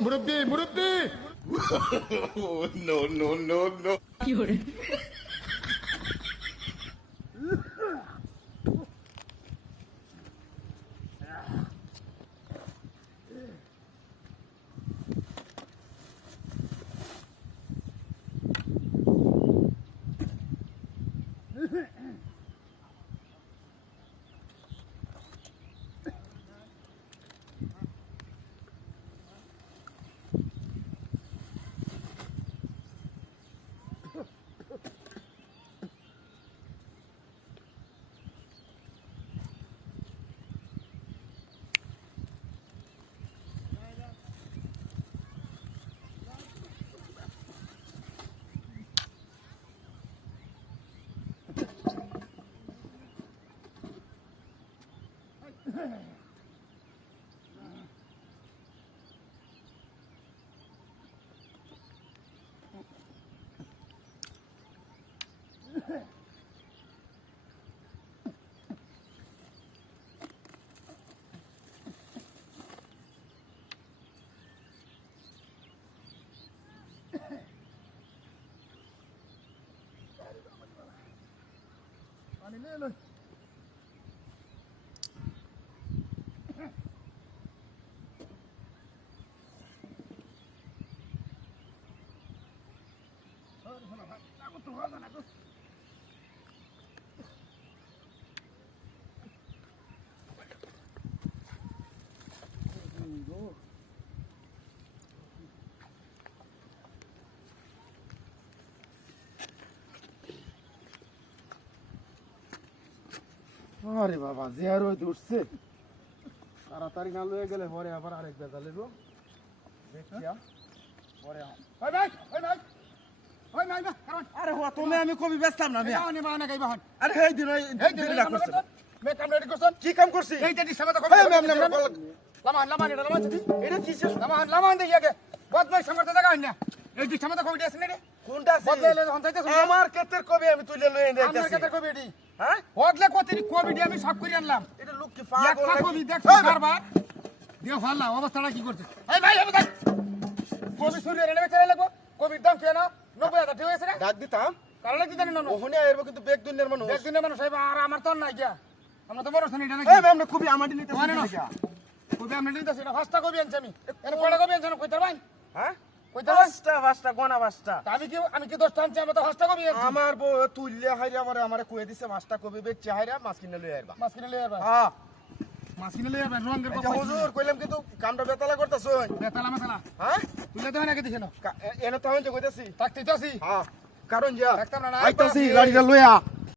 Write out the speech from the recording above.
মুরব্বি মুরব্বি Hallelujah. Thôi, thôi nào, bắt, bắt, bắt, bắt, bắt, bắt, আরে বাবা যে আর ওই উঠছে তাড়াতাড়ি না লয়ে গেলে পরে আবার আরেক বেজা লেবো। দেখিয়া পরে ভাই ভাই ভাই কারণ আরে হো তুমি আমি কবি ব্যস্তাম না আরে হেই দিন রেডি করছন কি কাম করছি? এই যে দিশা মতো কবি লামান লামান এটা লামান এটা কি লামান লামান দেই আগে। বদমাই সমর্থ জায়গা এই দিশা মতো কবি আছে না রে? কোনটা আছে? বদলে আমার ক্ষেত্রের কবি আমি তুলে লয়ে আমার যাইতাছি। কাছে কবি এটি হ্যাঁ? বদলে কতরি কবি আমি সব করে আনলাম। এটা লোক কি একটা পাগল কবি নাকি? দেখ বারবার? দিয়ে ফাল্লা অবস্থাটা কি করছে? এই ভাই আমি দেখ। কবি সূর্য রেলে বেচে লাগবো। কবির দাম কেন নব্বই হাজার ঠিক হয়েছে রে ডাক দিতাম। কারণ কি জানি না ওখানে আইবো কিন্তু বেগ দুনিয়ার মানুষ। একদিনের মানুষ হইবা আর আমার তো নাই গিয়া। আমরা তো বড় শুনি এটা এই নাকি ম্যাম কবি আমার নিতে মানে না। কবি আমি নিতে সেটা ফার্স্টটা কবি আনছি আমি। এর পরে কবি আনছি না কইতে ভাই? হ্যাঁ? পাঁচটা পাঁচটা গোনা পাঁচটা। আমি কি আমি কি দশটা আনছি তো কবি আমার বউ তুললে হাইরে আমার আমারে কয়ে দিছে পাঁচটা কবি বেচছে হাইরা মাছ কিনে লয়ে আইবা। মাছ কিনে হ্যাঁ। মাছ কিনে রঙের হুজুর কইলাম কিন্তু কামটা বেতালা করতেছুন বেতালা মেতালা হ্যাঁ? তুলে দেখে এনে তো কইতাছি। হ্যাঁ। কারণ যা থাকতাম না না আইতাছি লাড়িটা লইয়া।